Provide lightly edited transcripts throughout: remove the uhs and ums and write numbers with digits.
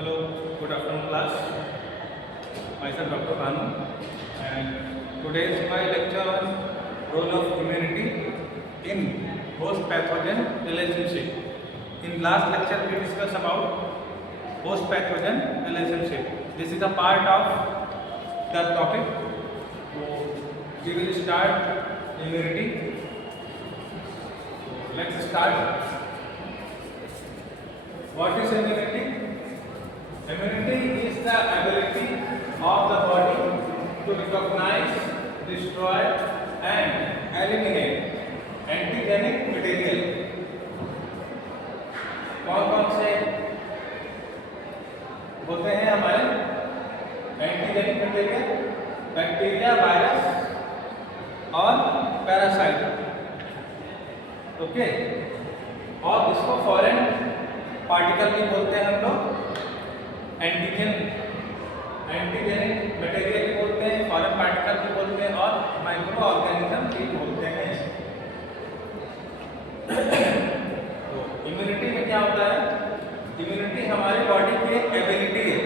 Hello, good afternoon class. Myself Dr. Bhanu and today is my lecture on role of immunity in host pathogen relationship. In last lecture we discussed about host pathogen relationship. This is a part of the topic. So we will start immunity. Let's start. What is immunity? Immunity is the ability of the body to recognize, destroy and eliminate antigenic material. कौन कौन से होते हैं हमारे antigenic material? Bacteria, virus और parasite. Okay, और इसको foreign particle भी बोलते हैं हम लोग, एंटीजेनिक मटेरियल भी बोलते हैं, फॉरेन पार्टिकल भी बोलते हैं और माइक्रो ऑर्गेनिज्म भी बोलते हैं। तो इम्यूनिटी में क्या होता है? इम्यूनिटी हमारी बॉडी की एक एबिलिटी है।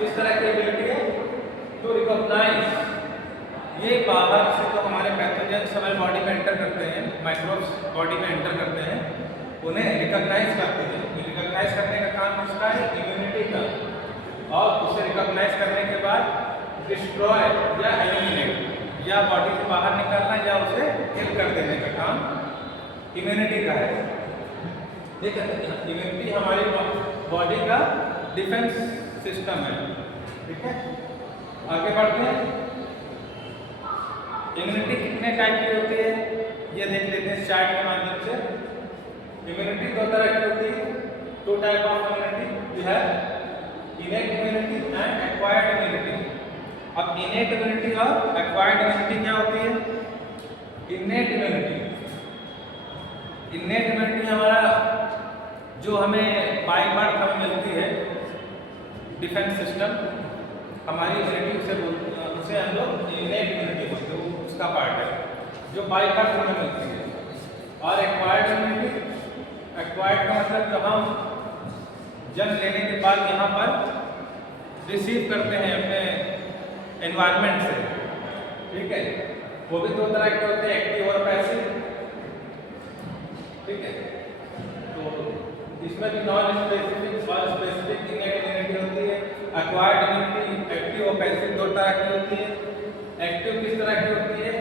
किस तरह की एबिलिटी है? टू रिकॉग्नाइज, ये बाहर से तो हमारे पैथोजेंस हमारे बॉडी में एंटर करते हैं, माइक्रोब्स बॉडी में एंटर करते हैं, उन्हें रिकॉग्नाइज करते हैं। रिकॉग्नाइज करने का काम किसका है? इम्यूनिटी का। और उसे रिकॉग्नाइज करने के बाद डिस्ट्रॉय या एलिमिनेट या बॉडी से बाहर निकालना या उसे किल कर देने का काम इम्यूनिटी का है। ठीक है, इम्यूनिटी हमारी बॉडी का डिफेंस सिस्टम है। ठीक है, आगे बढ़ते हैं। इम्यूनिटी कितने टाइप की होती है ये देख लेते हैं चार्ट के माध्यम से। इम्यूनिटी दो तरह की होती है, two type of immunity. We have innate immunity and acquired immunity. अब इनेट इम्यूनिटी और एक्वायर्ड इम्यूनिटी क्या होती है? इनेट इम्यूनिटी हमारा जो हमें बाय बर्थ हमें मिलती है डिफेंस सिस्टम, हमारी इम्यूनिटी उसे हम लोग इनेट इम्यूनिटी बोलते हैं, उसका पार्ट है जो बाय बर्थ हमें मिलती है। और एक्वायर्ड इम्यूनिटी, एक्वायर्ड का मतलब जो हम जन्म लेने के बाद यहाँ पर रिसीव करते हैं अपने एनवायरनमेंट से। ठीक है, वो भी दो तरह के होते हैं, एक्टिव और पैसिव। ठीक है, तो इसमें भी नॉन स्पेसिफिक और स्पेसिफिक इनेट इम्यूनिटी होती है। एक्वायर्ड इम्यूनिटी एक्टिव और पैसिव दो तरह की होती है। एक्टिव किस तरह की होती है?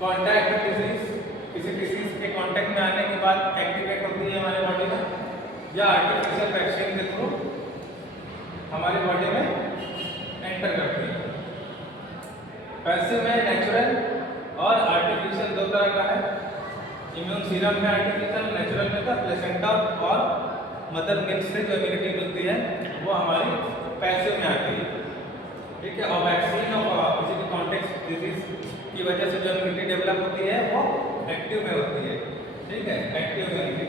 कॉन्टैक्ट डिजीज, किसी डिजीज के कांटेक्ट में आने के बाद एक्टिवेट होती है हमारे बॉडी में, या आर्टिफिशियल वैक्सीन के थ्रू हमारी बॉडी में एंटर करती है। पैसिव में नेचुरल और आर्टिफिशियल दो तरह का है। इम्यून सीरम में आर्टिफिशियल, नेचुरल में का प्लेसेंटा और मदर मिल्क से जो इम्यूनिटी मिलती है वो हमारी पैसिव में आती है। ठीक है, और वैक्सीन और किसी भी कॉन्टेक्ट डिजीज की वजह से जो इम्यूनिटी डेवलप होती है वो एक्टिव में होती है। ठीक है, active immunity,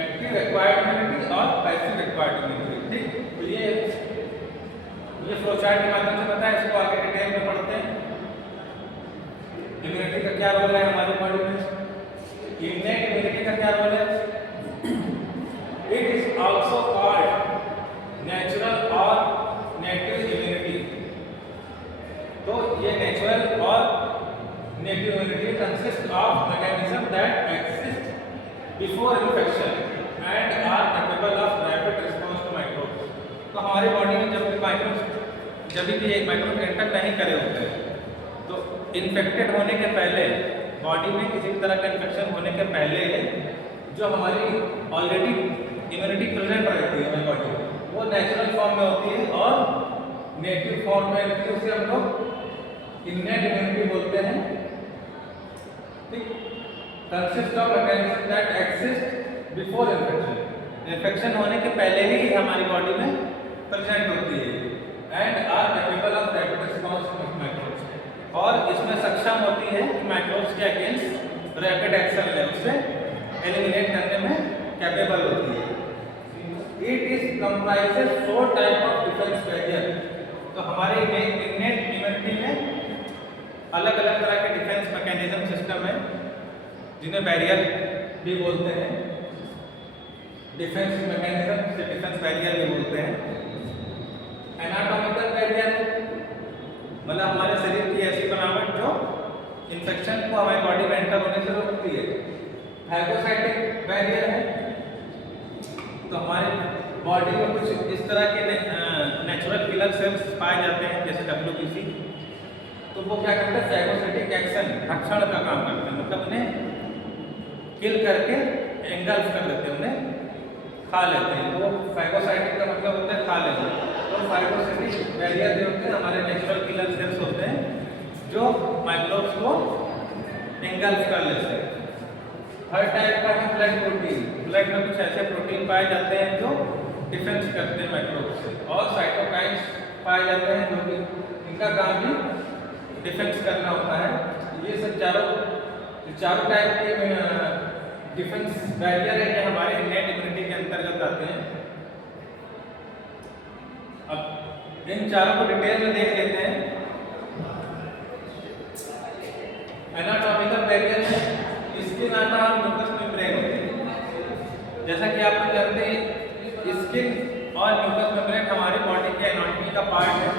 active acquired immunity और पैसिव एक्वायर्ड इम्यूनिटी। ठीक, तो ये फ्लो चार्ट के माध्यम से पता है, इसको आगे डिटेल में पढ़ते हैं। इम्यूनिटी का क्या रोल है हमारी बॉडी में? इनेट इम्यूनिटी का क्या रोल है? It is also called natural और नेटिव इम्यूनिटी। तो ये नेचुरल और native immunity consist of mechanism that exist before infection and are capable of rapid response to microbes. तो हमारी बॉडी में जब भी एक माइक्रोब एंटर नहीं करे होते हैं, तो इन्फेक्टेड होने के पहले बॉडी में किसी भी तरह का इन्फेक्शन होने के पहले जो हमारी ऑलरेडी इम्यूनिटी प्रेजेंट रहती है हमारी बॉडी में, वो नेचुरल फॉर्म में होती है और नेटिव फॉर्म में रहती है, उसे हम लोग इनेट इम्यूनिटी बोलते हैं। ठीक, consist of mechanism that exist before infection, infection होने के पहले ही हमारी बॉडी में प्रेजेंट होती है and are capable of rapid response to microbes, और इसमें सक्षम होती है कि माइक्रोब्स के अगेंस्ट रैपिड एक्शन ले, उसे एलिमिनेट करने में कैपेबल होती है। It is comprises 4 type of defence barrier. तो हमारे इनेट इम्यूनिटी में अलग अलग तरह के डिफेंस मैकेनिज्म सिस्टम है, जिन्हें बैरियर भी बोलते हैं। डिफेंस मैकेनिज्म से डिफेंस बैरियर भी बोलते हैं। एनाटॉमिकल बैरियर मतलब हमारे शरीर की ऐसी बनावट जो इन्फेक्शन को हमारी बॉडी में एंटर होने से रोकती है। फाइगोसाइटिक बैरियर है तो हमारे बॉडी में कुछ इस तरह के नेचुरल किलर सेल्स पाए जाते हैं जैसे WBC, तो वो क्या करते हैं फाइगोसाइटिक एक्शन भक्षण का काम करते हैं, मतलब उन्हें किल करके एंगल्फ कर देते हैं, उन्हें खा लेते हैं। तो फाइगोसाइटिक का मतलब होता है खा लेना। तो फाइगोसाइटिक बैरियर जो होते हैं हमारे नेचुरल किलर सेल्स होते हैं जो माइक्रोब्स को एंगल्फ कर लेते हैं। हर टाइप का है ब्लड प्रोटीन, ब्लड में कुछ ऐसे प्रोटीन पाए जाते हैं जो डिफेंस करते हैं माइक्रोब्स से, और साइटोकाइन्स पाए जाते हैं जो कि इनका काम भी डिफेंस करना होता है। ये सब चारों टाइप के डिफेंस बैरियर है ये हमारे इननेट इम्यूनिटी के अंतर्गत आते हैं। अब इन चारों को डिटेल में देख लेते हैं। एनाटॉमिकल बैरियर में स्किन आता है, म्यूकस मेम्ब्रेन होती है। जैसा कि आप लोग जानते हैं स्किन और म्यूकस मेम्ब्रेन हमारी बॉडी के एनाटॉमी का पार्ट है।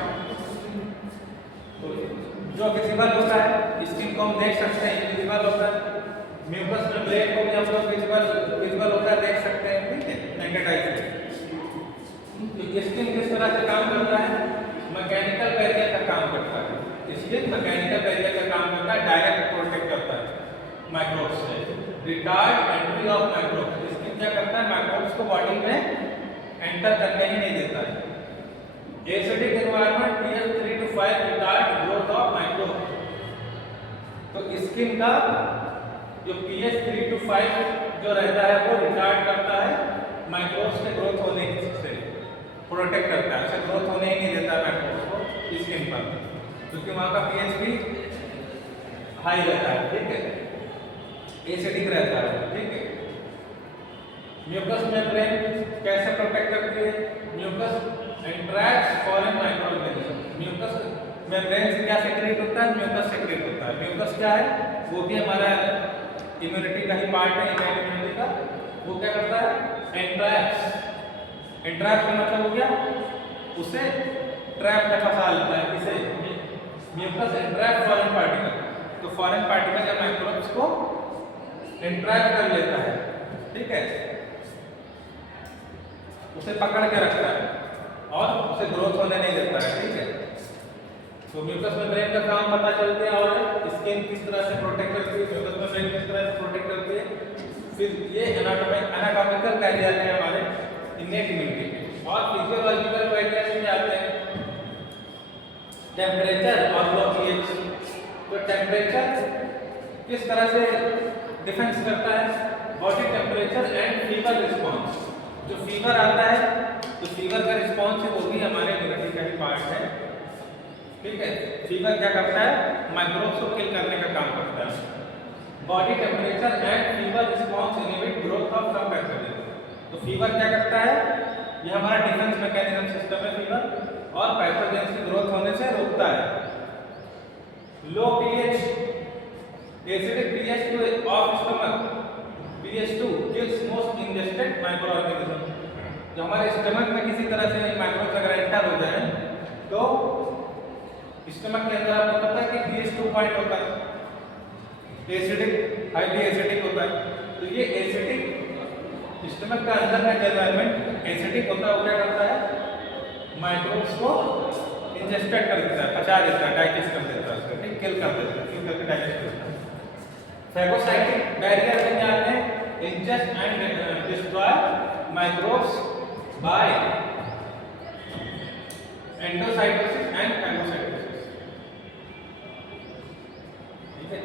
तो जो विजिबल होता है स्किन को हम देख सकते हैं, विजिबल होता है। म्यूकस मेम्ब्रेन को भी हम लोग विजिबल होता है, देख सकते हैं, ठीक है, नेकेड आई से। तो स्किन किस तरह से काम करता है? मैकेनिकल बैरियर का काम करता है। स्किन मैकेनिकल बैरियर का काम करता है, डायरेक्ट प्रोटेक्ट करता है माइक्रोब्स से। Retard entry of microbes, skin क्या करता है माइक्रोब्स को बॉडी में एंटर करने ही नहीं देता है। Acidic environment pH 3 to 5 retard growth of microbes. तो स्किन का जो pH 3 to 5 जो रहता है वो रिटार्ड करता है माइक्रोब्स के ग्रोथ होने से, प्रोटेक्ट करता है, उसे ग्रोथ होने ही नहीं देता माइक्रोब्स को स्किन पर, क्योंकि वहाँ का pH भी हाई रहता है, ठीक है, एसिडिक रहता है, ठीक है। म्यूकस मेम्ब्रेन कैसे प्रोटेक्ट करती है? Mucus entraps foreign microorganism. Mucus membrane से क्या सेक्रेट होता है? म्यूकस सेक्रेट होता है। म्यूकस क्या है? वो भी हमारा इम्यूनिटी का ही पार्ट है, इननेट इम्यूनिटी का। वो क्या करता है? एंट्रैक्स। एंट्रैक्स का मतलब हो गया उसे ट्रैप में फंसा लेता है। किसे? Mucus entraps foreign particle. तो फॉरेन पार्टिकल या माइक्रोब्स को एंट्रैप कर लेता है, ठीक है, उसे पकड़ के रखता है और उसे ग्रोथ होने नहीं देता है, ठीक है। तो म्यूकस मेम्ब्रेन का काम पता चल गया, और स्किन किस तरह से प्रोटेक्ट करती है, म्यूकस मेम्ब्रेन किस तरह से प्रोटेक्ट करती है। फिर ये एनाटॉमिकल बैरियर है हमारे इननेट इम्यूनिटी के। और फिजियोलॉजिकल बैरियर में आते हैं टेम्परेचर और लो pH। तो टेम्परेचर किस तरह से डिफेंस करता है? Body temperature and fever response. जो फीवर आता है तो फीवर का रिस्पॉन्स है वो भी हमारे इम्यूनिटी का ही पार्ट है, ठीक है। फीवर क्या करता है? माइक्रोब्स को किल करने का काम करता है। Body temperature and fever response inhibit growth of some pathogen. तो फीवर क्या करता है? ये हमारा डिफेंस मैकेनिज्म सिस्टम है फीवर, और पैथोजेंस की ग्रोथ होने से रोकता है। Low pH, acidic pH to of stomach pH 2 kills most ingested microorganism। जो हमारे स्टमक में किसी तरह से माइक्रोब्स अगर एंटर हो जाए तो स्टमक के अंदर आपको पता है कि pH 2 पॉइंट होता है, एसिडिक, हाईली एसिडिक होता है। तो ये एसिडिक स्टमक का अंदर का एनवायरनमेंट एसिडिक होता है, वो क्या करता है? माइक्रोब्स को इंजेस्टेड कर देता है, पचा देता है, डाइजेस्ट कर देता है उसको, ठीक, किल कर देता है, किल करके डाइजेस्ट करता है। फैगोसाइटिक बैरियर में क्या आते हैं? Ingest and destroy microbes by endocytosis and phagocytosis, ठीक है।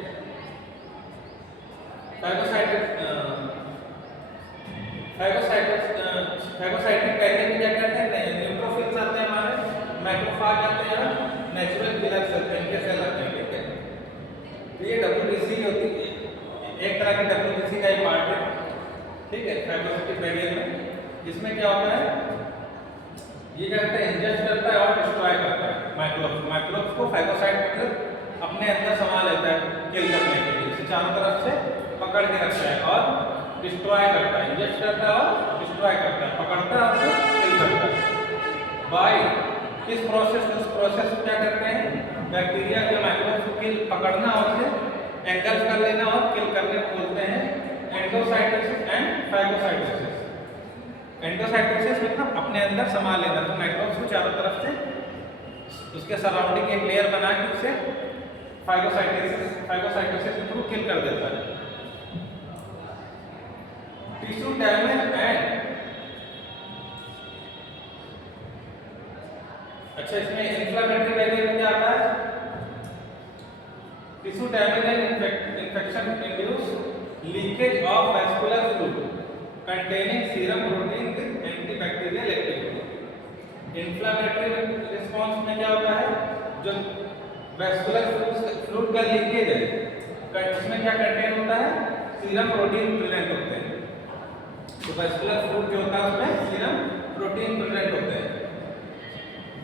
फैगोसाइटिक बैरियर में क्या कहते हैं? न्यूट्रोफिल्स आते हैं हमारे, मैक्रोफाज आते हैं, नेचुरल किलर सेल, इनके सेल आते हैं, ठीक है। ये WBC होती है, एक तरह की WBC का ही पार्ट है, ठीक है, फैगोसाइटिक बैरियर में। इसमें क्या होता है? ये क्या करता है? इंजेस्ट करता है और डिस्ट्रॉय करता है माइक्रोब्स को। फैगोसाइट मतलब अपने अंदर समा लेता है किल करने के लिए, इसे चारों तरफ से पकड़ के रखता है और डिस्ट्रॉय करता है, इंजेक्ट करता है और डिस्ट्रॉय करता है, पकड़ता है और किल करता है। बाय किस प्रोसेस, उस प्रोसेस को क्या करते हैं, बैक्टीरिया के माइक्रोब्स को किल पकड़ना और उसे एंगल्फ कर लेना और किल करने को बोलते हैं एंडोसाइटोसिस एंड फाइगोसाइटोसिस। एंडोसाइटोसिस मतलब अपने अंदर समा लेना, तो माइक्रोब्स को चारों तरफ से उसके सराउंडिंग एक लेयर बना के उसे फाइगोसाइटोसिस के थ्रू किल कर देता है। टिश्यू डैमेज एंड, अच्छा इसमें इन्फ्लेमेटरी बैरियर में क्या आता है, tissue damage and infection induce leakage of vascular fluid containing serum protein with antibacterial activity। Inflammatory response में क्या होता है, जो वैस्कुलर फ्लूइड का लीकेज है उसमें क्या कंटेन होता है, सीरम प्रोटीन प्रेजेंट होते हैं। तो वैस्कुलर फ्लूइड जो होता है उसमें सीरम प्रोटीन प्रेजेंट होते हैं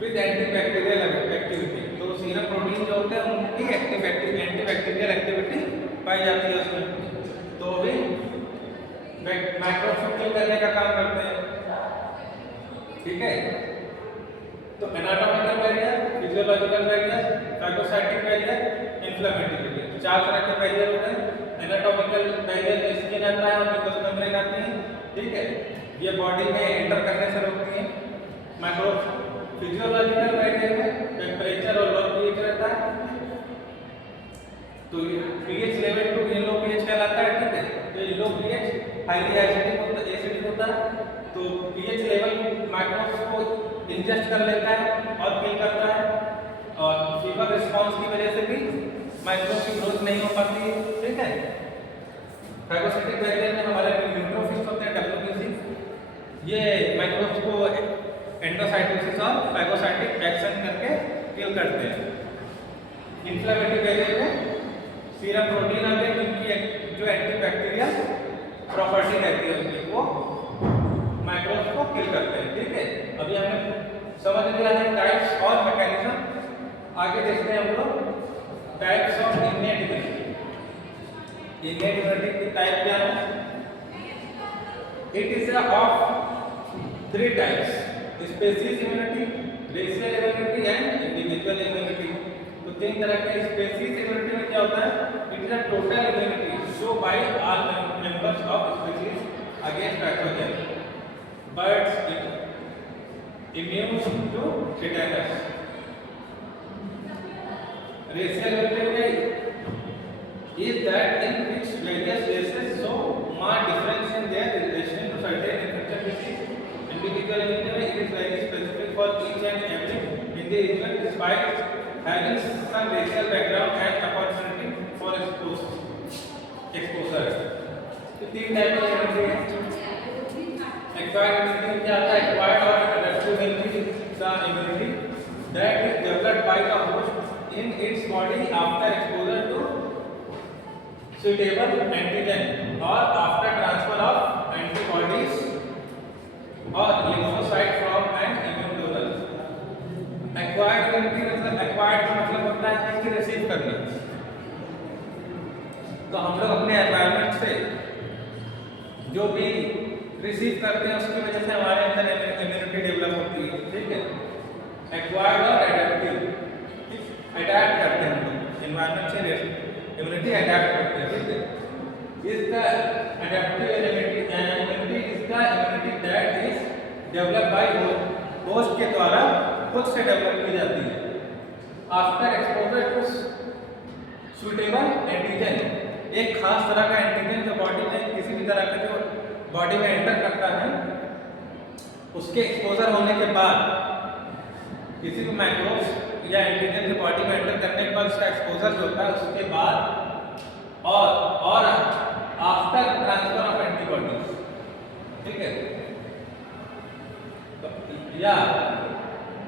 विद एंटीबैक्टीरियल एक्टिविटी। तो सीरम प्रोटीन जो होते हैं उनकी एंटीबैक्टीरियल एक्टिविटी पाई जाती है उसमें, तो भी माइक्रोब्स को किल करने का काम करते हैं। ठीक है, तो anatomical barrier, physiological barrier, phagocytic barrier, inflammatory barrier, चार तरह के बैरियर होते हैं। एनाटॉमिकल बैरियर में स्किन आता है और म्यूकस मेम्ब्रेन आती है, ठीक है, ये बॉडी में एंटर करने से रोकती है माइक्रोब्स। फिजियोलॉजिकल बैरियर में टेम्परेचर और लो पीएच रहता है, तो pH level to low pH कहलाता है, ठीक है। तो लो पीएच हाईली एसिडिक होता है, तो पीएच लेवल माइक्रोब्स को इंजेस्ट कर लेता है और किल करता है, और फीवर रिस्पांस की वजह से भी माइक्रोब्स की ग्रोथ नहीं हो पाती है, ठीक है। फाइगोसाइटिक बैरियर में हमारे न्यूट्रोफिल्स होते हैं WBC, ये माइक्रोब्स को एंडोसाइटोसिस और फाइगोसाइटिक एक्शन करके किल करते हैं। इन्फ्लेमेटरी बैरियर में सीरम प्रोटीन आते हैं जिनकी जो एंटीबैक्टीरियल प्रॉपर्टी रहती है उनकी, वो माइक्रोब्स को किल करते हैं, ठीक है। अभी हमने समझ लिया है टाइप्स और मैकेनिज्म, आगे देखते हैं हम लोग types of innate immunity. Innate immunity की टाइप क्या है, it is of 3 types, species immunity, racial immunity and individual immunity. तो 3 तरह के स्पेसीज इम्यूनिटी में क्या होता है, it is a total immunity show by all members of species against pathogen, birds immune to tetanus. Racial immunity is that in which various races show marked difference in their relation to certain infectious disease. Individual immunity it is very specific for each and every individual despite having some racial background and opportunity for exposure. तो 3 type की immunity है। Acquired immunity क्या आता है, acquired और adaptive immunity the immunity that is developed by the host in its body after exposure to suitable antigen or after transfer of antibodies or lymphocyte from an immune donor. Acquired immunity मतलब acquired का मतलब होता है कि receive करना। तो हम लोग अपने एनवायरनमेंट से जो भी रिसीव करते हैं उसकी वजह से हमारे अंदर इम्यूनिटी डेवलप होती है, ठीक है। एक्वायर्ड और एडेप्टिव, अडैप्ट करते हैं हम लोग एनवायरनमेंट से इम्यूनिटी अडैप्ट करते हैं, ठीक है। Is the adaptive immunity is the immunity that is developed by host के द्वारा खुद से डेवलप की जाती है after exposure to suitable antigen. एक खास तरह का एंटीजन जो बॉडी में किसी भी तरह का जो बॉडी में एंटर करता है, उसके एक्सपोजर होने के बाद किसी भी माइक्रोब्स या एंटीजन के बॉडी में एंटर करने के बाद उसका एक्सपोजर जो होता है उसके बाद और आफ्टर ट्रांसफर ऑफ एंटीबॉडीज, ठीक है। तो या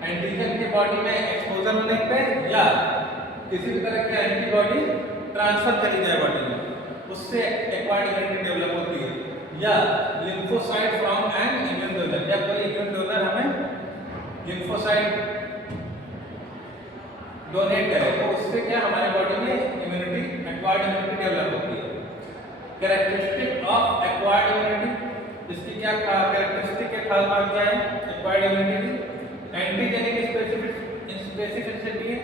एंटीजन के बॉडी में एक्सपोजर होने पे या किसी भी तरह की एंटीबॉडी ट्रांसफर करी जाए बॉडी में, उससे एक्वायर्ड इम्यूनिटी डेवलप होती है। या lymphocyte from N immune donor, या कोई इम्यून डोनर हमें लिम्फोसाइट डोनेट करे तो उससे क्या हमारे बॉडी में इम्यूनिटी एक्वायर्ड इम्यूनिटी डेवलप होती है। Characteristic of acquired acquired immunity, इसकी क्या कैरेक्टरिस्टिक है, खास बात क्या है एक्वायर्ड इम्यूनिटी की? एंटीजेनिक स्पेसिफिसिटी है,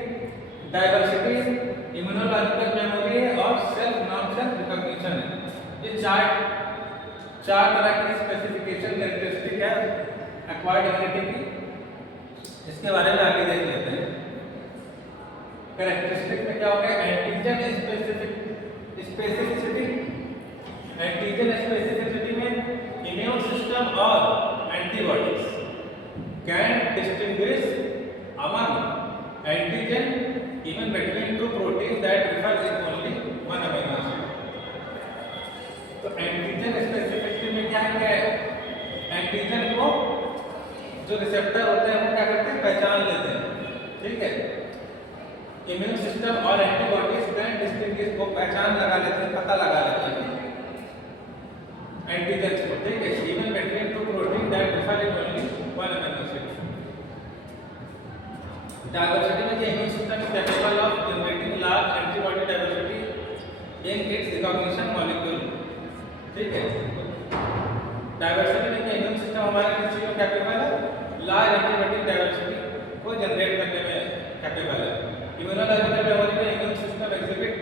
डाइवर्सिटी है, इम्यूनोलॉजिकल मेमोरी है और सेल्फ नॉन सेल्फ रिकॉग्निशन है। ये चार तरह की स्पेसिफिकेशन कैरेक्टरिस्टिक है एक्वायर्ड इम्यूनिटी की। इसके बारे में आगे देख लेते हैं। कैरेक्टरिस्टिक में क्या होगा? Antigen specificity. एंटीजन स्पेसिफिसिटी में इम्यून सिस्टम और antibodies can distinguish among antigen even between two proteins that differ in only one amino acid। तो एंटीजन स्पेसिफिसिटी में क्या है? एंटीजन को जो रिसेप्टर होते हैं वो क्या करते हैं? पहचान लेते हैं, ठीक है। इम्यून सिस्टम और एंटीबॉडीज कैन डिस्टिंग्विश को पहचान लगा लेते हैं, पता लगा लेते हैं एंटीजन को, ठीक है। even between two proteins that differ in only one amino acid। Diversity में immune system is capable of generating large antibody diversity in its recognition molecule, ठीक है। डाइवर्सिटी में इम्यून सिस्टम हमारा किस चीज में कैपेबल है? लार्ज एंटीबॉडी डाइवर्सिटी को जनरेट करने में कैपेबल है। इम्यूनोलॉजिकल मेमोरी में immune system exhibit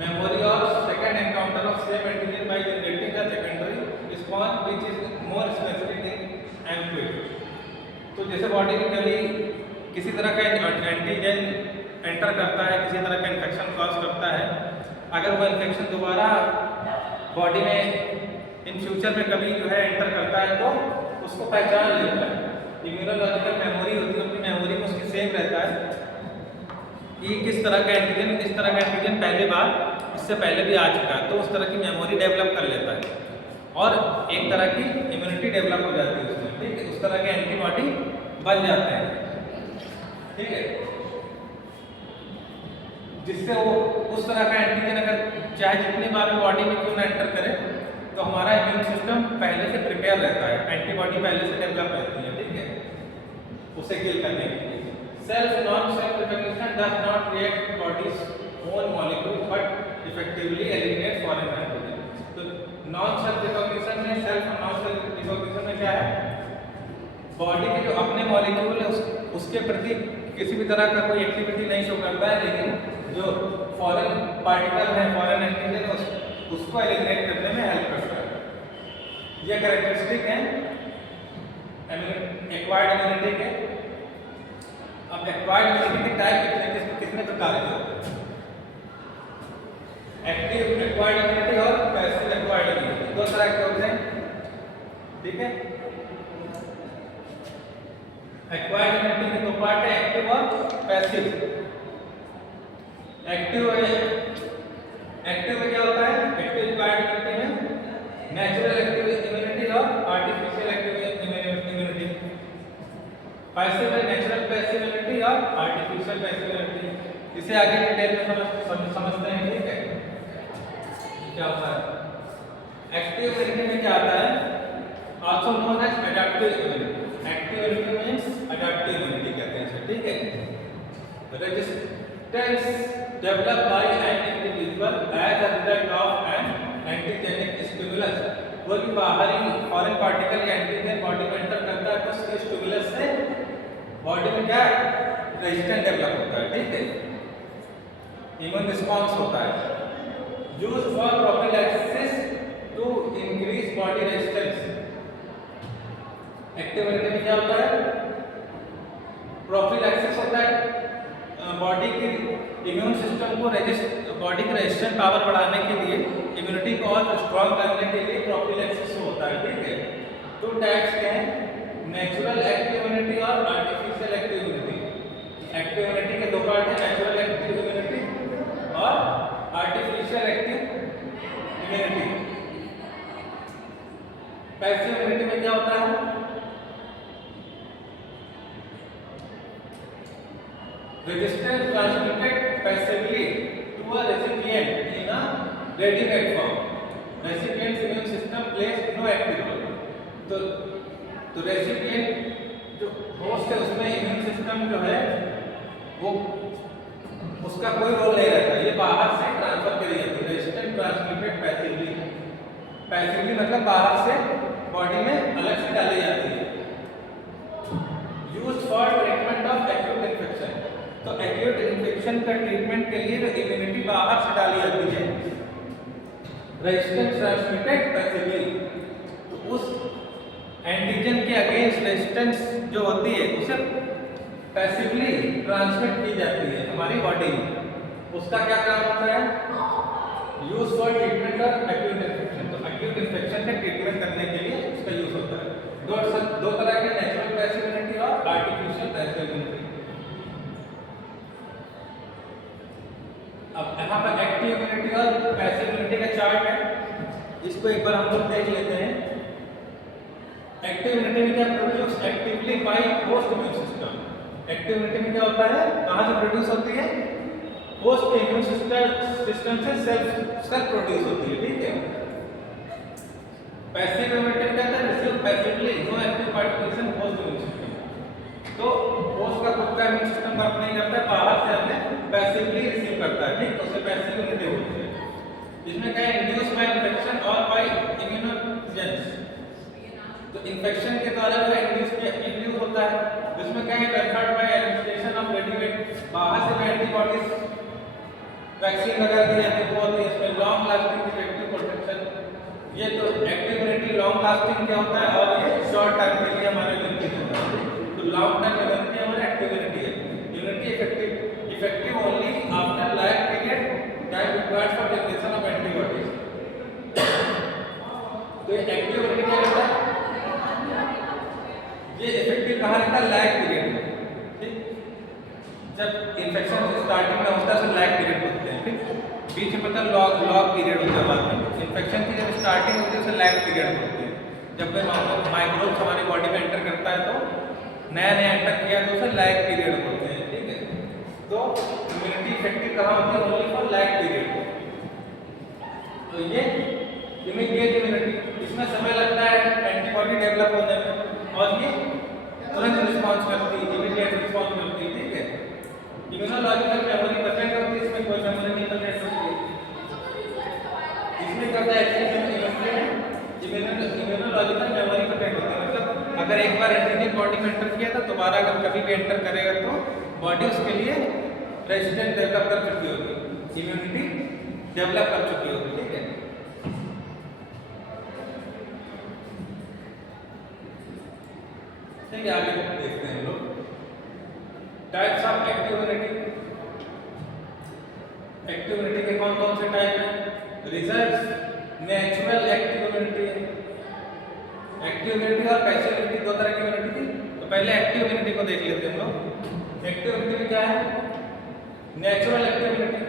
memory of second encounter of same antigen by generating a secondary response which is more specific in amplitude. तो जैसे बॉडी में कभी किसी तरह का एंटीजन एंटर करता है, किसी तरह का इन्फेक्शन कॉज करता है, अगर वो इन्फेक्शन दोबारा बॉडी में इन फ्यूचर में कभी जो है एंटर करता है तो उसको पहचान लेता है। इम्यूनोलॉजिकल मेमोरी होती है, अपनी मेमोरी में उसकी सेव रहता है कि किस तरह का एंटीजन, इस तरह का एंटीजन पहले बार इससे पहले भी आ चुका है, तो उस तरह की मेमोरी डेवलप कर लेता है और एक तरह की इम्यूनिटी डेवलप हो जाती है उसमें, ठीक है। उस तरह के एंटीबॉडी बन जाते हैं, ठीक है, जिससे वो उस तरह का एंटीजन अगर चाहे जितनी बार बॉडी में क्यों ना एंटर करे तो हमारा इम्यून सिस्टम पहले से प्रिपेयर रहता है, एंटीबॉडी पहले से डेवलप रहती है, ठीक है, उसे किल करने के लिए। Self non self recognition does not react bodies own molecule but effectively eliminate foreign antigen. तो नॉन सेल्फ रिकॉग्निशन में, सेल्फ और नॉन सेल्फ रिकॉग्निशन में क्या है? बॉडी के जो अपने मॉलिक्यूल है उसके प्रति किसी भी तरह का कोई एक्टिविटी नहीं शो करता है, लेकिन जो फॉरेन पार्टिकल है, फॉरेन एंटीजन, उसको एलिमिनेट करने में हेल्प करता है। ये कैरेक्टरिस्टिक है एक्वायर्ड इम्यूनिटी के। अब एक्वायर्ड इम्यूनिटी के टाइप कितने प्रकार के होते हैं? एक्टिव एक्वायर्ड इम्यूनिटी और पैसिव एक्वायर्ड इम्यूनिटी, दो तरह के होते हैं, ठीक है। एक्वायर्ड इम्यूनिटी के दो पार्ट है, एक्टिव और पैसिव। एक्टिव में क्या होता है? एक्टिव एक्वायर्ड इम्यूनिटी में नेचुरल एक्टिव इम्यूनिटी और आर्टिफिशियल एक्टिव इम्यूनिटी। पैसिव में नेचुरल पैसिव इम्यूनिटी और आर्टिफिशियल पैसिव इम्यूनिटी। इसे आगे डिटेल में समझते हैं, ठीक है, क्या होता है। एक्टिव इम्यूनिटी में क्या आता है? Also known as adaptive immunity. Active immunity means adaptive immunity कहते हैं इसे, ठीक है। Resistance developed by an individual as a result of an antigenic stimulus. कोई भी बाहरी फॉरेन पार्टिकल या एंटीजन बॉडी में एंटर करता है तो उसके स्टिमुलस से बॉडी में क्या रेजिस्टेंस डेवलप होता है, ठीक है, इम्यून रिस्पांस होता है। Used for prophylaxis to increase body resistance. Active immunity में क्या होता है? प्रोफिलैक्सिस होता है, बॉडी की इम्यून सिस्टम को बॉडी की रेजिस्टेंस पावर बढ़ाने के लिए, इम्यूनिटी को और स्ट्रॉन्ग करने के लिए प्रोफिलैक्सिस होता है, ठीक है। दो टाइप्स के हैं, नेचुरल एक्टिव इम्यूनिटी और artificial active immunity. Active immunity के दो पार्ट हैं, नेचुरल एक्टिव इम्यूनिटी और artificial active immunity. Passive immunity में क्या होता है? Resistance transmitted passively to a recipient in a ready-made form. Recipient's immune system plays no active role. तो recipient जो होस्ट है उसमें इम्यून सिस्टम जो है वो उसका कोई रोल नहीं रहता, ये बाहर से ट्रांसफर करी जाती है। रेजिस्टेंस ट्रांसमिटेड पैसिवली, पैसिवली मतलब बाहर से बॉडी में अलग से डाली जाती है। Used for treatment of acute infection, तो एक्यूट इन्फेक्शन का ट्रीटमेंट के लिए जो इम्यूनिटी बाहर से डाली जाती है, रेजिस्टेंस ट्रांसमिटेड पैसिवली, तो उस एंटीजन के अगेंस्ट रेजिस्टेंस जो होती है उसे पैसिवली ट्रांसमिट की जाती है हमारी बॉडी में। उसका क्या काम होता है? Use for treatment of acute infection, तो एक्यूट इन्फेक्शन का ट्रीटमेंट करने के लिए उसका यूज होता है। दो तरह के नेचुरल पैसिव इम्यूनिटी और आर्टिफिशियल पैसिव इम्यूनिटी। अब यहाँ पर एक्टिव इम्यूनिटी और पैसिव इम्यूनिटी का चार्ट है, इसको एक बार हम लोग देख लेते हैं। एक्टिव इम्यूनिटी में क्या produce actively by host immune system. Active immunity में क्या होता है, कहां से प्रोड्यूस होती है? होस्ट इम्यून सिस्टम से सेल्फ प्रोड्यूस होती है, ठीक है। पैसिव इम्यूनिटी क्या है? Receive passively, no active participation host immune system, तो होस्ट का खुद का इम्यून सिस्टम वर्क नहीं करता, बाहर से हमें पैसिवली रिसीव करता है, ठीक, तो उसे पैसिव इम्यूनिटी होती है। इसमें क्या है? इंड्यूस बाय इन्फेक्शन और बाय इम्यूनोजेंस, तो इन्फेक्शन के द्वारा जो इंड्यूस होता है, जिसमें क्या है? Conferred by administration of readymade, बाहर से एंटीबॉडीज वैक्सीन लगा दी जाती है, वो होती है इसमें लॉन्ग लास्टिंग इफेक्टिव प्रोटेक्शन। ये तो एक्टिव इम्यूनिटी लॉन्ग लास्टिंग क्या होता है, और ये शॉर्ट टाइम के लिए हमारे इम्यूनिटी होता है, तो लॉन्ग टाइम इम्यूनिटी हमारा एक्टिव इम्यूनिटी है। Immunity effective only after life period that requires for generation of antibodies, तो ये एक्टिव इम्यूनिटी क्या होता है? ये इफेक्टिव कहाँ रहता है? लैग पीरियड में, ठीक, जब इन्फेक्शन स्टार्टिंग में होता है तो लैग पीरियड होते हैं, ठीक, बीच में पता लॉग पीरियड होता है, बाद में इन्फेक्शन की जब स्टार्टिंग होती है उसे लैग पीरियड होते हैं। जब कोई माइक्रोब्स हमारी बॉडी में एंटर करता है तो नया एंटर किया तो उसे लैग पीरियड होते हैं, ठीक है। तो इम्यूनिटी इफेक्टिव कहाँ होती है? Only for lag period. तो ये इमीडिएट इम्यूनिटी, इसमें समय लगता है एंटीबॉडी डेवलप होने में, और ये तुरंत रिस्पांस करती है, इमीडिएट रिस्पांस करती है, ठीक है। इम्यूनोलॉजिकल मेमोरी प्रेजेंट होती है, इसमें कोई मेमोरी नहीं प्रेजेंट होती है। इसमें क्या होता है? इम्यूनोलॉजिकल मेमोरी प्रेजेंट होती है, मतलब अगर एक बार एंटीजन बॉडी में एंटर किया तो दोबारा अगर कभी भी एंटर करेगा तो बॉडी उसके लिए रेजिस्टेंस डेवलप कर चुकी होगी, इम्यूनिटी डेवलप कर चुकी होगी, ठीक है। ठीक है, आगे देखते हैं हम लोग types of active immunity. Active immunity के कौन कौन से टाइप हैं? रिजल्ट नेचुरल एक्टिव इम्यूनिटी है। एक्टिव इम्यूनिटी और पैसिव इम्यूनिटी दो तरह की इम्यूनिटी थी, तो पहले एक्टिव इम्यूनिटी को देख लेते हैं हम लोग। एक्टिव इम्यूनिटी क्या है? Natural active immunity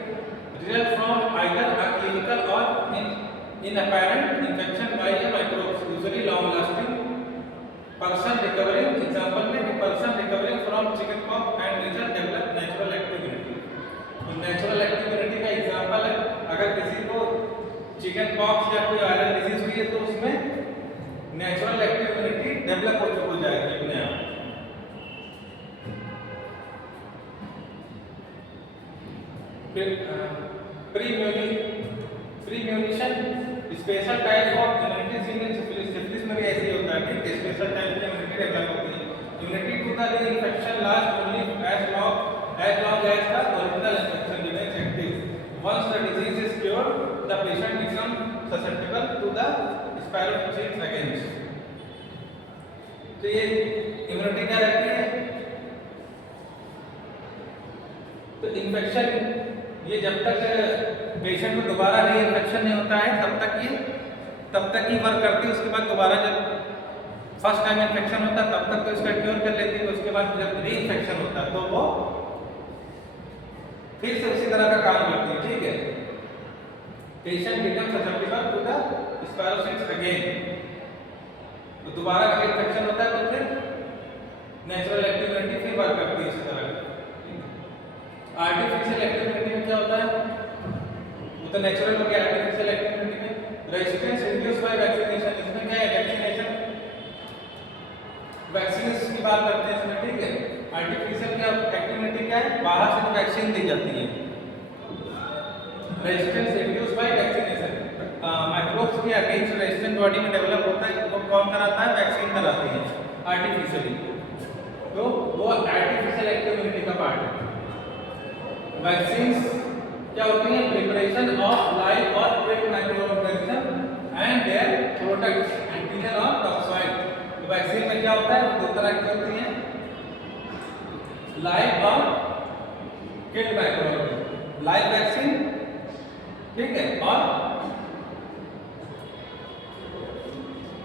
result from either a clinical or inapparent infection by a microbes, usually long lasting person recovering, example में the person recovering from chickenpox and result develop natural active immunity। तो natural active immunity का example है, अगर किसी को chickenpox या कोई viral disease हुई है तो उसमें नेचुरल एक्टिव इम्यूनिटी डेवलप हो जाएगी अपने आप। फिर premunition special type of immunity seen in syphilis में भी ऐसे ही होता है, ठीक है। स्पेशल टाइप की इम्यूनिटी डेवलप होती है। Immunity to the infection last only as long as the original infection remains active. Once the disease is cured the patient become susceptible to the spirochetes against. तो ये immunity क्या रहती है? तो infection ये जब तक पेशेंट को दोबारा री इन्फेक्शन नहीं होता है तब तक ही वर्क करती है। उसके बाद दोबारा जब फर्स्ट टाइम इन्फेक्शन होता है तब तक तो इसका क्योर कर लेती है, तो उसके बाद जब री इन्फेक्शन होता है तो वो फिर से उसी तरह का काम करती है, ठीक है। Patient become susceptible to the spirochetes again, तो दोबारा अगर इन्फेक्शन होता है तो फिर नेचुरल एक्टिव इम्यूनिटी फिर वर्क करती है इसी तरह। आर्टिफिशियल एक्टिव इम्यूनिटी में क्या होता है? वो तो नेचुरल हो गया। आर्टिफिशियल एक्टिव इम्यूनिटी में रेजिस्टेंस इंड्यूस्ड बाय वैक्सीनेशन, इसमें क्या है? वैक्सीनेशन, वैक्सीन की बात करते हैं इसमें, ठीक है। आर्टिफिशियल क्या एक्टिव इम्यूनिटी क्या है? बाहर से वैक्सीन दी जाती है। Resistance induced by vaccination, microbes के अगेंस्ट बॉडी में डेवलप होता है वो कौन कराता है? वैक्सीन कराती है आर्टिफिशियली। तो वो आर्टिफिशियल एक्टिव इम्यूनिटी का पार्ट है। वैक्सीन क्या होती है? प्रिपरेशन ऑफ लाइव और print micro organism and their products antigen और टॉक्साइड। वैक्सीन में क्या होता है? दो तरह की होती है, लाइव और killed micro organism. Live vaccine, ठीक है, और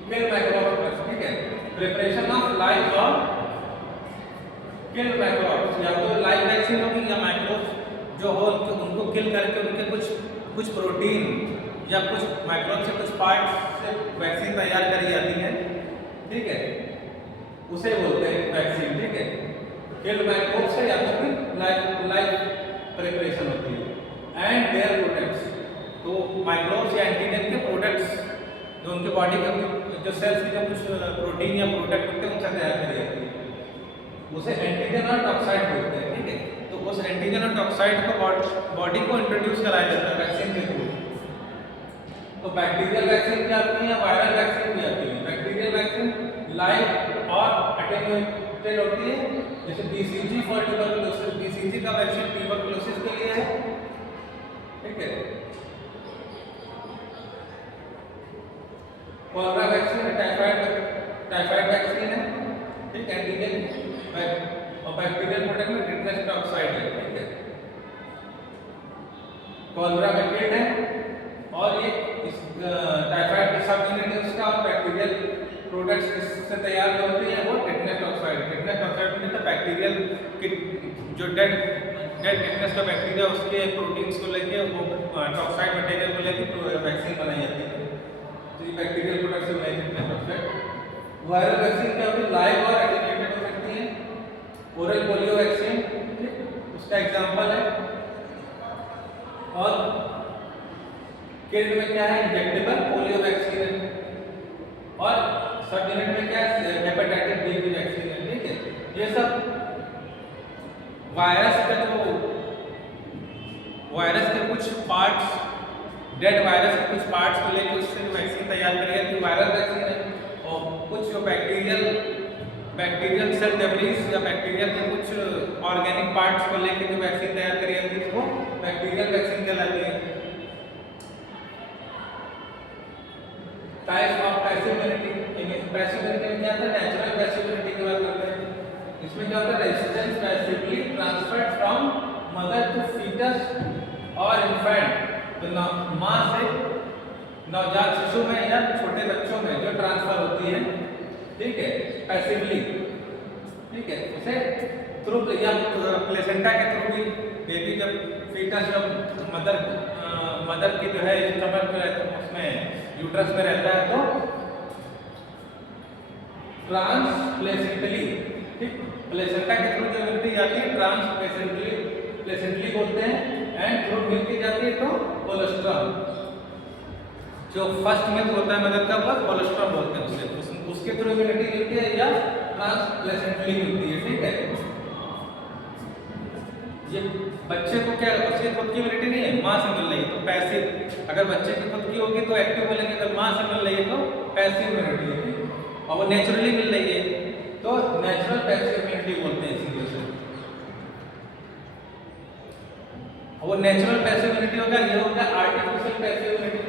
किल्ड माइक्रो ऑर्गेनिज्म, ठीक है। प्रिपरेशन ऑफ लाइव और किल्ड माइक्रो ऑर्गेनिज्म, या तो लाइव वैक्सीन होगी या माइक्रो जो हो उनको किल करके उनके कुछ प्रोटीन या कुछ माइक्रोब से कुछ पार्ट से वैक्सीन तैयार करी जाती है, ठीक है, उसे बोलते हैं वैक्सीन, ठीक है। किल्ड माइक्रोब से या तो फिर लाइव प्रिपरेशन होती है एंड देयर प्रोडक्ट्स। तो माइक्रोब्स या एंटीजन के प्रोडक्ट्स जो उनके बॉडी के जो सेल्स के जो कुछ प्रोटीन या प्रोडक्ट होते हैं उनसे तैयार करी जाती है, उसे एंटीजन और टॉक्साइड बोलते हैं, ठीक है। तो उस एंटीजन और टॉक्साइड को बॉडी को इंट्रोड्यूस कराया जाता है वैक्सीन के थ्रू। तो बैक्टीरियल वैक्सीन क्या आती है? वायरल वैक्सीन भी आती है। बैक्टीरियल वैक्सीन लाइव और अटेन्यूएटेड होती है, जैसे बीसीजी फॉर ट्यूबरकुलोसिस। बीसीजी का वैक्सीन ट्यूबरकुलोसिस के लिए है, ठीक है। कोलेरा वैक्सीन टाइफाइड वैक्सीन है, ठीक है। एंटीजन और बैक्टीरियल प्रोडक्ट में टिटेनस टॉक्साइड है, ठीक है। कोलेरा वैक्सीन है और ये टाइफाइड के सब यूनिट उसका और बैक्टीरियल प्रोडक्ट्स से तैयार जो होती है वो टिटेनस टॉक्साइड। टिटेनस टॉक्साइड में बैक्टीरियल के जो डेड टिटेनस का बैक्टीरिया उसके प्रोटीन्स को लेके वो टॉक्साइड मटेरियल को लेके वैक्सीन बनाई जाती है। तो ये बैक्टीरियल प्रोडक्ट से बनाई टिटेनस टॉक्साइड। वायरल वैक्सीन क्या होती है? लाइव और एटेन्यूएटेड हो सकती है। ओरल पोलियो वैक्सीन, ठीक, उसका एग्जांपल है। और किल्ड में क्या है? इंजेक्टेबल पोलियो वैक्सीन है। और सब यूनिट में क्या है? हेपेटाइटिस बी की वैक्सीन है, ठीक है। ये सब वायरस का जो वायरस के कुछ पार्ट्स, डेड वायरस के कुछ पार्ट्स को लेकर उससे वैक्सीन तैयार करी जाती है, वायरल वैक्सीन है। और कुछ जो बैक्टीरियल सेल डेब्रिस या बैक्टीरिया के कुछ ऑर्गेनिक पार्ट्स को लेकर जो वैक्सीन तैयार करी जाती है वो बैक्टीरियल वैक्सीन कहलाती है। Types of passive immunity. Passive immunity में क्या होता है? नेचुरल पैसिव इम्यूनिटी की बात करते हैं। इसमें क्या होता है? Resistance passively transferred from mother to foetus और इन्फेंट। तो माँ से नवजात शिशु में या छोटे बच्चों में जो ट्रांसफर होती है, ठीक है, पैसिवली, ठीक है, उसे थ्रू या प्लेसेंटा के थ्रू भी बेबी जब फीटस जब मदर की जो है स्टमक में रहता है उसमें यूट्रस में रहता है तो ट्रांसप्लेसेंटली, ठीक, प्लेसेंटा के थ्रू जो मिलती जाती है ट्रांसप्लेसेंटली बोलते हैं। एंड थ्रू मिलती जाती है तो कोलेस्ट्रॉल, जो फर्स्ट मिल्क होता है मदर का वो कोलेस्ट्रॉल बोलते हैं उसके थ्रू इम्यूनिटी मिलती है या ट्रांसप्लेसेंटली मिलती है, ठीक है। ये बच्चे को क्या उसकी खुद की इम्यूनिटी नहीं है, माँ से मिल रही है तो पैसिव। अगर बच्चे की खुद की होगी तो एक्टिव बोलेंगे, अगर माँ से मिल रही है तो पैसिव इम्यूनिटी होगी। और वो नेचुरली मिल रही है तो नेचुरल पैसिव इम्यूनिटी बोलते हैं इसी से। वो नेचुरल पैसिव इम्यूनिटी होगा, ये होगा artificial passive immunity.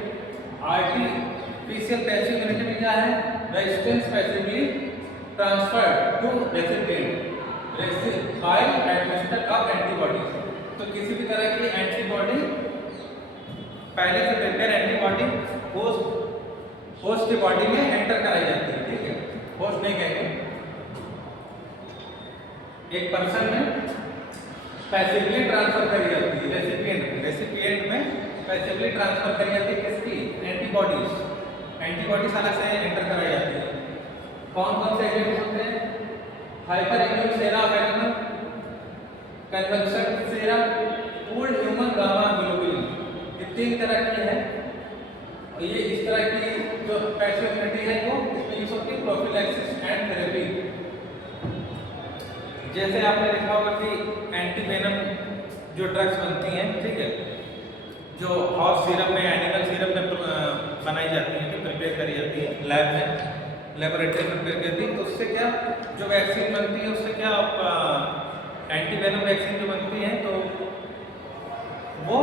Artificial passive immunity में क्या है? Resistance passively transferred to recipient by administration of antibodies. तो किसी भी तरह की एंटीबॉडी पहले से प्रिपेयर एंटीबॉडी होस्ट की बॉडी में एंटर कराई जाती है, ठीक है। होस्ट नहीं कहेंगे, एक पर्सन में पैसिवली ट्रांसफर करी जाती है रेसिपिएंट में पैसिवली ट्रांसफर करी जाती है किसकी? एंटीबॉडीज अलग से एंटर कराई जाती है। कौन कौन से एजेंट्स होते हैं? Hyper immune sera of animal, convalescent sera, pooled human gamma globulin, ये 3 तरह की है। और ये इस तरह की जो पैसिव इम्यूनिटी है वो इसमें यूज होती है प्रोफिलैक्सिस एंड थेरेपी। जैसे आपने देखा होगा कि एंटीवेनम जो ड्रग्स बनती हैं, ठीक है, जो हॉर्स सीरम में, एनिमल सीरम में बनाई जाती है, जो प्रिपेयर करी जाती है लैब में, लेबोरेटरी में प्रिपेयर करती है, तो उससे क्या जो वैक्सीन बनती है उससे क्या एंटीवेनम वैक्सीन जो बनती है तो वो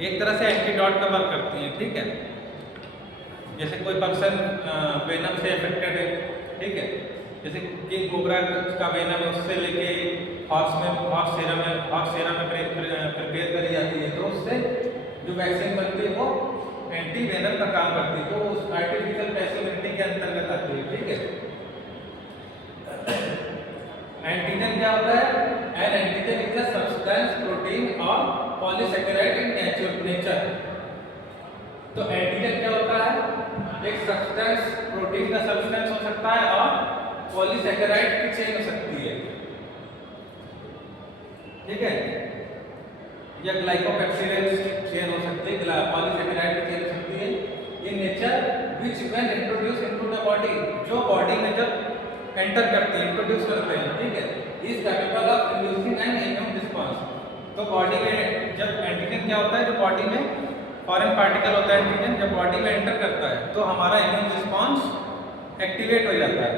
एक तरह से एंटीडॉट का वर्क करती है, ठीक है। जैसे कोई पर्सन वेनम से अफेक्टेड है, ठीक है, जैसे किंग कोबरा का वेनम है, उससे लेके हॉर्स सीरम में प्रिपेयर करी जाती है, तो उससे जो वैक्सीन बनती है वो एंटी वेनम का काम करती है, तो उस आर्टिफिशियल पैसिविटी के अंतर्गत आती है, ठीक है। एंटीजन क्या होता है? N antigen is a substance, protein और पॉलीसैकेराइड इन नेचर। तो एंटीजन क्या होता है? एक सब्सटेंस, प्रोटीन का सब्सटेंस हो सकता है और पॉलीसैकेराइड की चेन हो सकती है, ठीक है, या ग्लाइकोपेप्सिडेज चेन हो सकती है, पॉलीसैकेराइड की चेन हो सकती है in nature, which when introduce into the body, जो बॉडी में जब एंटर करते हैं, इंट्रोड्यूस करते हैं, ठीक है, is capable of inducing N immune response. तो बॉडी में जब एंटीजन क्या होता है, जो बॉडी में फॉरेन पार्टिकल होता है एंटीजन, जब बॉडी में एंटर करता है तो हमारा इम्यून रिस्पांस एक्टिवेट हो जाता है,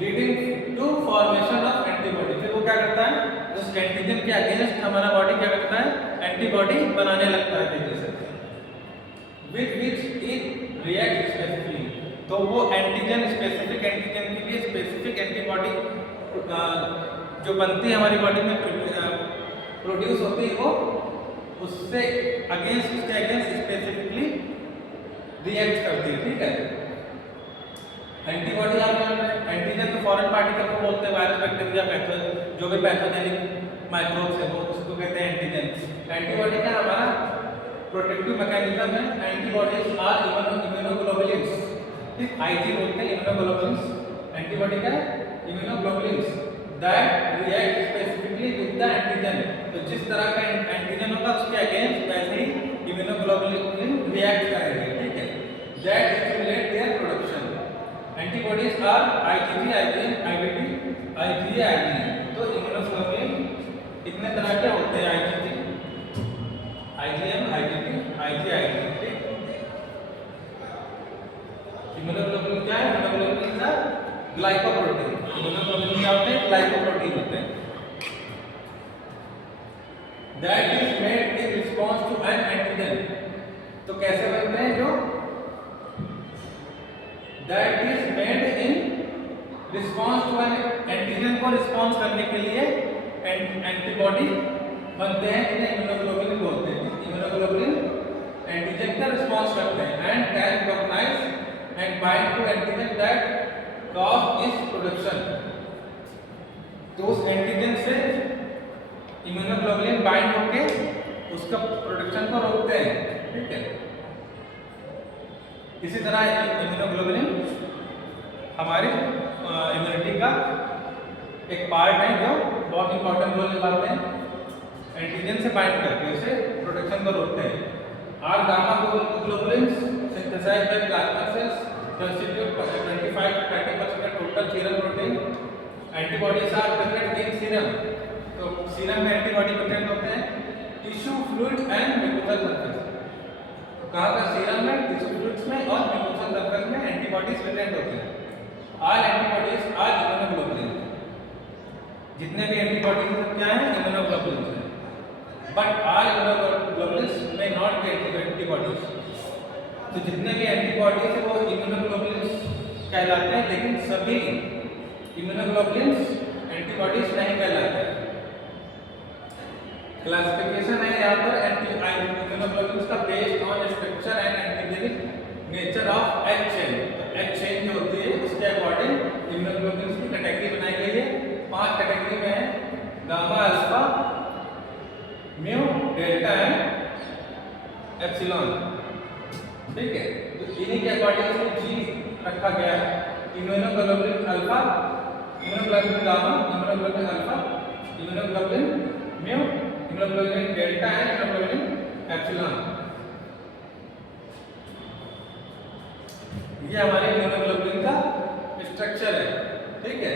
leading to formation of antibody. फिर वो क्या करता है, उस एंटीजन के अगेंस्ट हमारा बॉडी क्या करता है, एंटीबॉडी बनाने लगता है तेजी से, with which it react specifically. तो वो एंटीजन, स्पेसिफिक एंटीजन के लिए स्पेसिफिक एंटीबॉडी जो बनती है हमारी बॉडी में, प्रोड्यूस होती है, वो उससे अगेंस्ट, उसके अगेंस्ट स्पेसिफिकली रिएक्ट करती है, ठीक है। एंटीबॉडी आप जान रहे हैं, एंटीजन तो फॉरेन पार्टिकल को बोलते हैं, वायरस, बैक्टीरिया, जो भी पैथोजेनिक माइक्रोब्स है वो उसको कहते हैं एंटीजन। एंटीबॉडी का हमारा प्रोटेक्टिव मैकेनिज्म है। एंटीबॉडीज आर इम्यूनोग्लोबुलिन्स, ठीक, आईजी बोलते हैं इम्यूनोग्लोबुलिन्स। एंटीबॉडी का immunoglobulins that react specifically with the antigen. तो जिस तरह का एंटीजन होगा उसके अगेंस्ट वैसे ही इम्यूनोग्लोबुलिन रिएक्ट करेंगे, ठीक है, that stimulate their production. Antibodies are IgG, IgM, IgD, IgA, IgA. तो इम्यूनोग्लोबुलिन कितने तरह के होते हैं? IgG, IgM, IgD, IgA, IgA, ठीक। इम्यूनोग्लोबुलिन क्या है? Immunoglobulin is a glycoprotein. Immunoglobulin क्या होते हैं? ग्लाइकोप्रोटीन होते हैं। That is made in response to an antigen। तो कैसे बनते हैं? जो that is made in response to an antigen को रिस्पॉन्स करने के लिए एंटीबॉडी बनते हैं, इन्हें इम्यूनोग्लोबुलिन बोलते हैं। इम्यूनोग्लोबुलिन एंटीजन का रिस्पॉन्स करते हैं and can recognise and bind to antigen that cause its production. तो उस एंटीजन से इम्यूनोग्लोबुलिन बाइंड होके उसका प्रोडक्शन को रोकते हैं, ठीक है। इसी तरह इम्यूनोग्लोबुलिन हमारी इम्यूनिटी का एक पार्ट है जो बहुत इंपॉर्टेंट रोल निभाते हैं। एंटीजन से बाइंड करके उसे प्रोडक्शन को रोकते हैं। Are gamma globulins synthesised by plasma cells constitute 25 to 30% of total serum protein। Antibodies are present in serum. तो सीरम में एंटीबॉडी प्रेजेंट होते हैं। Tissue, fluid and mucosal surface. कहाँ पर? सीरम में, टिश्यू फ्लूइड्स में और म्यूकोसल सरफेस में एंटीबॉडीज प्रेजेंट होते हैं। All antibodies are immunoglobulin. जितने भी एंटीबॉडीज क्या हैं? इम्यूनोग्लोबुलिन हैं। But all immunoglobulins may not be antibodies. तो जितने भी एंटीबॉडीज है वो इम्यूनोग्लोबुलिन्स कहलाते हैं, लेकिन सभी इम्यूनोग्लोबुलिन्स एंटीबॉडीज नहीं कहलाते हैं। क्लासिफिकेशन है यहाँ पर इम्यूनोग्लोबुलिन्स का based on structure and antigenic nature of H chain. तो एच चेन जो होती है उसके अकॉर्डिंग इम्यूनोग्लोबुलिन्स की कैटेगरी बनाई गई है। 5 कैटेगरी में है, gamma, alpha, mu, delta and epsilon, ठीक है। तो इन्हीं के अकॉर्डिंग इसमें जी रखा गया है। Immunoglobulin alpha, immunoglobulin gamma, immunoglobulin alpha, immunoglobulin mu, immunoglobulin delta and immunoglobulin epsilon. ये हमारे इम्यूनोग्लोबुलिन का स्ट्रक्चर है, ठीक है।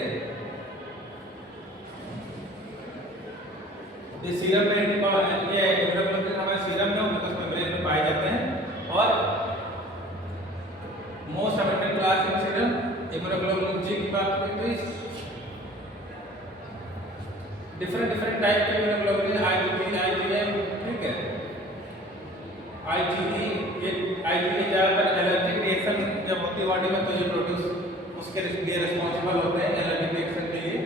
ये सीरम में ये इम्यूनोग्लोबुलिन हमारे सीरम में म्यूकस मेम्ब्रेन में पाए जाते हैं और most abundant class in serum immunoglobulin G की बात करें तो इस डिफरेंट टाइप के इम्यूनोग्लोबुलिन आईजीजी आईजीएम, ठीक है। आईजीजी ज्यादातर एलर्जिक रिएक्शन जब होती है बॉडी में तो ये प्रोड्यूस उसके लिए रिस्पॉन्सिबल होते हैं एलर्जिक रिएक्शन के लिए,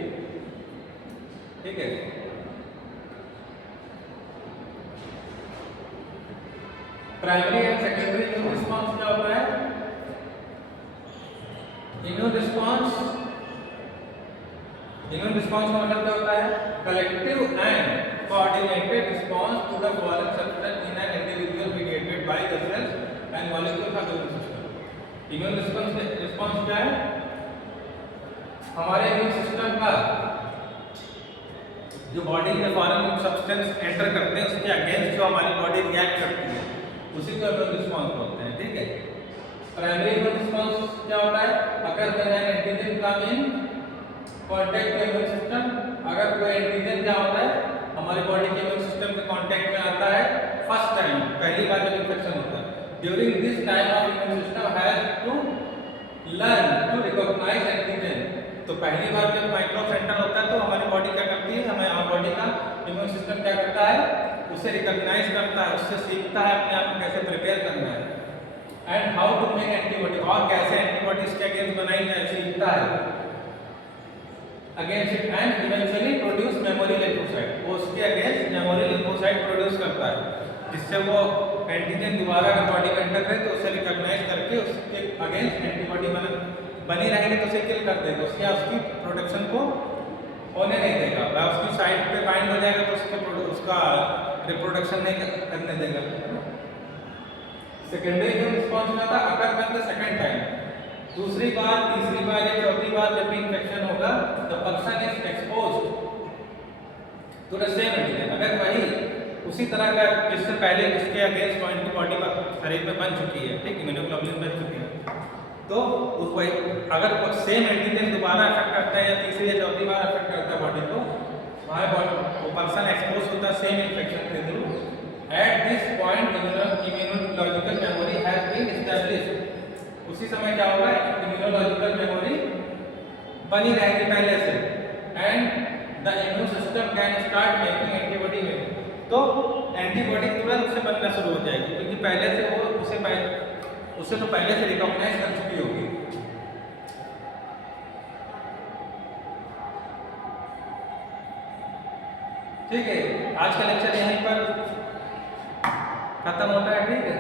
ठीक है। Primary and secondary immune response क्या होता है? इम्यून रिस्पॉन्स का मतलब क्या होता है? Collective and coordinated response to the foreign substance in an individual mediated by the cells and molecules of the immune system. Immune response क्या है? हमारे इम्यून सिस्टम का जो बॉडी में फॉरेन सब्सटेंस एंटर करते हैं उसके अगेंस्ट जो हमारी बॉडी रिएक्ट करती है उसी को इम्यून रिस्पॉन्स बोलते हैं, ठीक है। प्राइमरी इम्यून रिस्पॉन्स क्या होता है? अगर कोई antigen come in contact with immune system, अगर कोई एंटीजन क्या होता है हमारी बॉडी के इम्यून सिस्टम के कांटेक्ट में आता है फर्स्ट टाइम, पहली बार जब इन्फेक्शन होता है, during this time of immune system has to learn to recognise antigen. तो पहली बार जब माइक्रोब एंटर होता है तो हमारी बॉडी क्या करती है, हमारी बॉडी का इम्यून सिस्टम क्या करता है, उसे रिकॉग्नाइज करता है, उससे सीखता है अपने आप को कैसे प्रिपेयर करना है and how to make antibody, और कैसे एंटीबॉडी इसके अगेंस्ट बनाई जाए सीखता है against it and eventually produce memory lymphocyte, वो उसके अगेंस्ट मेमोरी लिम्फोसाइट प्रोड्यूस करता है जिससे वो एंटीजन दोबारा अगर बॉडी में एंटर करे तो उसे रिकॉग्नाइज करके उसके अगेंस्ट एंटीबॉडी बनी रहेगी तो उसे किल कर देगा, उसकी प्रोडक्शन को होने नहीं देगा, वह उसकी साइड पे बाइंड हो जाएगा तो उसका रिप्रोडक्शन नहीं करने देगा। सेकेंडरी इम्यून रिस्पॉन्स में था अगर व्हेन द सेकंड टाइम, दूसरी बार, तीसरी बार या चौथी बार जब भी इन्फेक्शन होगा the person is exposed to the same antigen, अगर वही उसी तरह का जिससे पहले जिसके अगेंस्ट एंटीबॉडी शरीर में बन चुकी है, ठीक, इम्यूनोग्लोबुलिन बन चुकी है, तो वही अगर सेम एंटीजन दोबारा अफेक्ट करता है या तीसरी या चौथी बार अफेक्ट करता है बॉडी को, वहाँ वो पर्सन एक्सपोज होता है सेम इन्फेक्शन के थ्रू। At this point immunological memory has been established, उसी समय क्या होगा, इम्यूनोलॉजिकल मेमोरी बनी रहेगी पहले से and the immune system can start making antibody में, तो एंटीबॉडी तुरंत से बनना शुरू हो जाएगी क्योंकि पहले से वो उसे तो पहले से रिकॉग्नाइज कर चुकी होगी। ठीक है, आज का लेक्चर यहीं पर खत्म होता है, ठीक है।